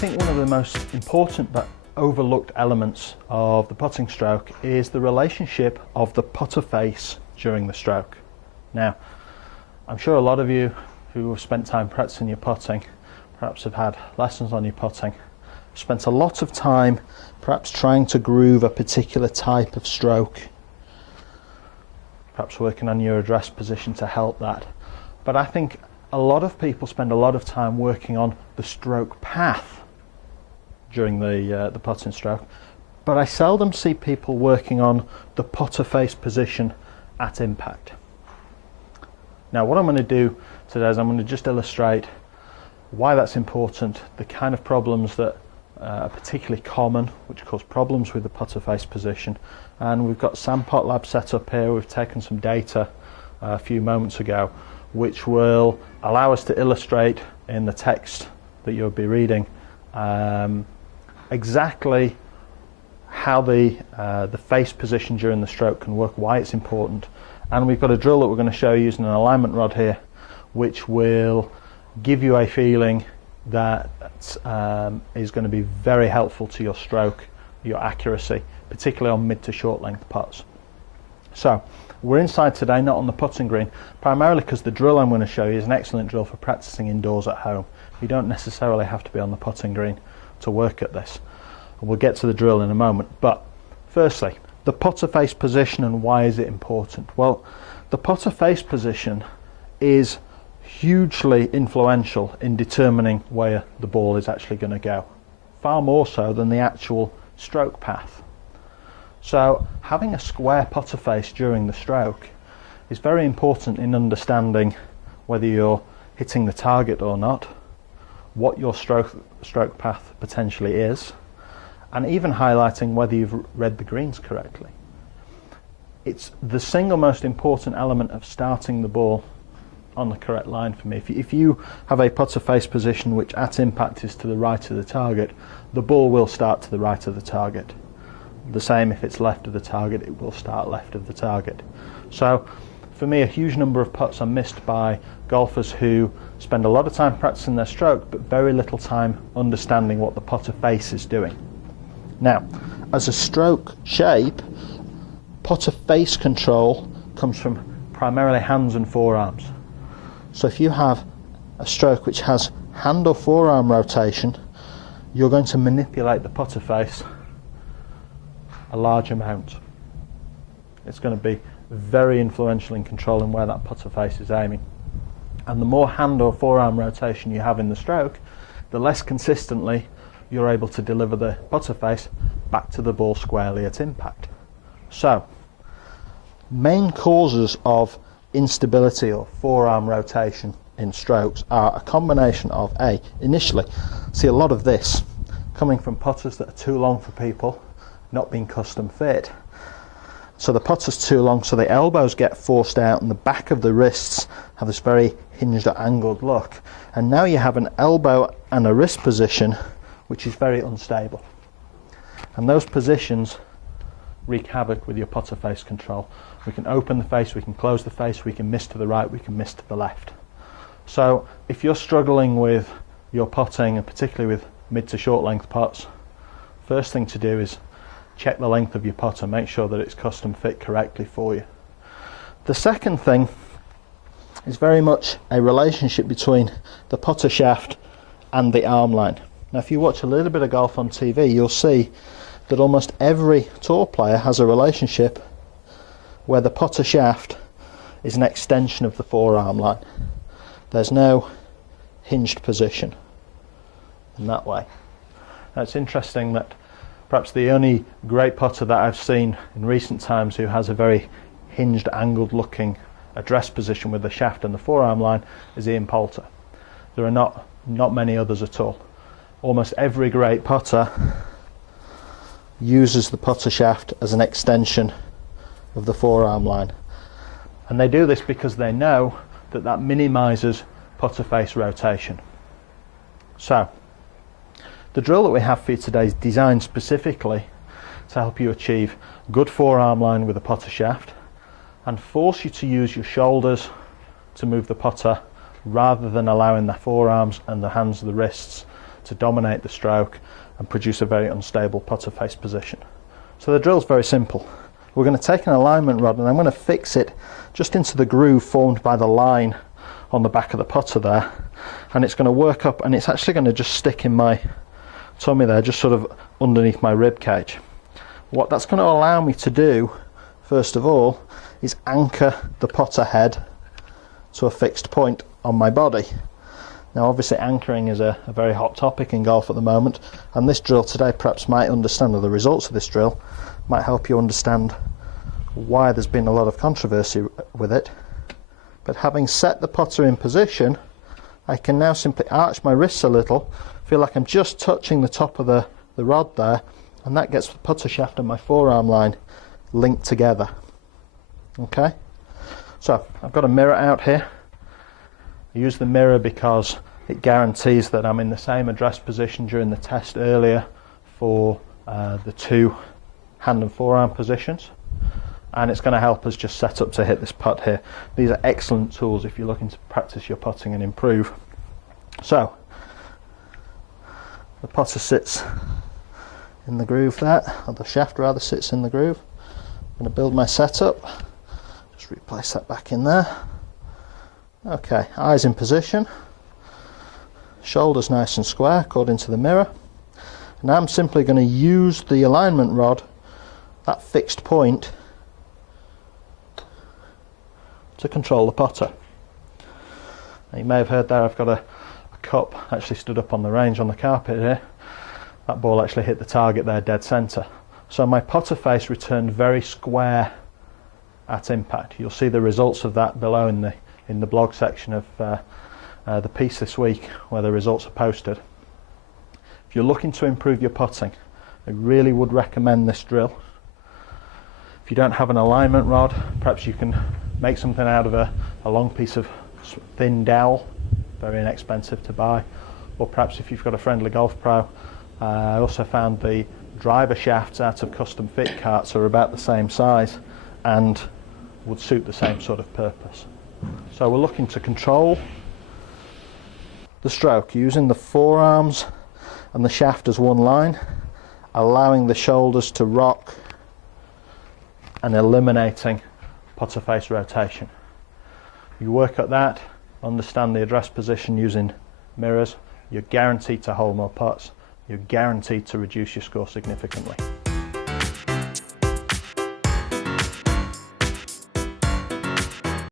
think one of the most important but overlooked elements of the putting stroke is the relationship of the putter face during the stroke. Now, I'm sure a lot of you who have spent time practicing your putting, perhaps have had lessons on your putting, spent a lot of time perhaps trying to groove a particular type of stroke, perhaps working on your address position to help that. But I think a lot of people spend a lot of time working on the stroke path during the putting stroke, but I seldom see people working on the putter face position at impact. Now what I'm going to do today is I'm going to just illustrate why that's important, the kind of problems that are particularly common which cause problems with the putter face position, and we've got Sandpot Lab set up here. We've taken some data a few moments ago which will allow us to illustrate in the text that you'll be reading exactly how the face position during the stroke can work, why it's important. And we've got a drill that we're going to show you using an alignment rod here which will give you a feeling that is going to be very helpful to your stroke, your accuracy, particularly on mid to short length putts. So we're inside today, not on the putting green, primarily because the drill I'm going to show you is an excellent drill for practicing indoors at home. You don't necessarily have to be on the putting green to work at this. And we'll get to the drill in a moment. But firstly, the putter face position and why is it important? Well, the putter face position is hugely influential in determining where the ball is actually going to go, far more so than the actual stroke path. So having a square putter face during the stroke is very important in understanding whether you're hitting the target or not, what your stroke path potentially is, and even highlighting whether you've read the greens correctly. It's the single most important element of starting the ball on the correct line for me. If you have a putter face position which at impact is to the right of the target, the ball will start to the right of the target. The same if it's left of the target, it will start left of the target. So for me, a huge number of putts are missed by golfers who spend a lot of time practicing their stroke but very little time understanding what the putter face is doing. Now, as a stroke shape, putter face control comes from primarily hands and forearms. So if you have a stroke which has hand or forearm rotation, you're going to manipulate the putter face a large amount. It's going to be very influential in controlling where that putter face is aiming. And the more hand or forearm rotation you have in the stroke, the less consistently you're able to deliver the putter face back to the ball squarely at impact. So, main causes of instability or forearm rotation in strokes are a combination of initially, see a lot of this coming from putters that are too long for people, not being custom fit. So the putter's too long, so the elbows get forced out and the back of the wrists have this very hinged or angled look. And now you have an elbow and a wrist position which is very unstable. And those positions wreak havoc with your putter face control. We can open the face, we can close the face, we can miss to the right, we can miss to the left. So if you're struggling with your putting, and particularly with mid to short length putts, first thing to do is check the length of your putter, make sure that it's custom fit correctly for you. The second thing is very much a relationship between the putter shaft and the arm line. Now if you watch a little bit of golf on TV, you'll see that almost every tour player has a relationship where the putter shaft is an extension of the forearm line. There's no hinged position in that way. Now it's interesting that perhaps the only great putter that I've seen in recent times who has a very hinged, angled looking address position with the shaft and the forearm line is Ian Poulter. There are not many others at all. Almost every great putter uses the putter shaft as an extension of the forearm line. And they do this because they know that that minimises putter face rotation. So, the drill that we have for you today is designed specifically to help you achieve good forearm line with a putter shaft and force you to use your shoulders to move the putter rather than allowing the forearms and the hands and the wrists to dominate the stroke and produce a very unstable putter face position. So the drill's very simple. We're going to take an alignment rod and I'm going to fix it just into the groove formed by the line on the back of the putter there, and it's going to work up, and it's actually going to just stick in my tummy there, just sort of underneath my rib cage. What that's going to allow me to do, first of all, is anchor the putter head to a fixed point on my body. Now obviously anchoring is a very hot topic in golf at the moment, and this drill today perhaps might understand, or the results of this drill might help you understand why there's been a lot of controversy with it. But having set the putter in position, I can now simply arch my wrists a little, feel like I'm just touching the top of the rod there, and that gets the putter shaft and my forearm line linked together. Okay, so I've got a mirror out here. I use the mirror because it guarantees that I'm in the same address position during the test earlier for the two hand and forearm positions, and it's going to help us just set up to hit this putt here. These are excellent tools if you're looking to practice your putting and improve. So the putter sits in the groove there, or the shaft rather sits in the groove. I'm going to build my setup, just replace that back in there. Okay, eyes in position, shoulders nice and square according to the mirror. Now I'm simply going to use the alignment rod, that fixed point, to control the putter. Now you may have heard there I've got a cup actually stood up on the range on the carpet here. That ball actually hit the target there dead centre. So my putter face returned very square at impact. You'll see the results of that below in the blog section of the piece this week where the results are posted. If you're looking to improve your putting, I really would recommend this drill. If you don't have an alignment rod, perhaps you can make something out of a long piece of thin dowel, very inexpensive to buy, or perhaps if you've got a friendly golf pro. I also found the driver shafts out of custom fit carts are about the same size and would suit the same sort of purpose. So we're looking to control the stroke using the forearms and the shaft as one line, allowing the shoulders to rock and eliminating putter face rotation. You work at that, understand the address position using mirrors, you're guaranteed to hold more putts, you're guaranteed to reduce your score significantly.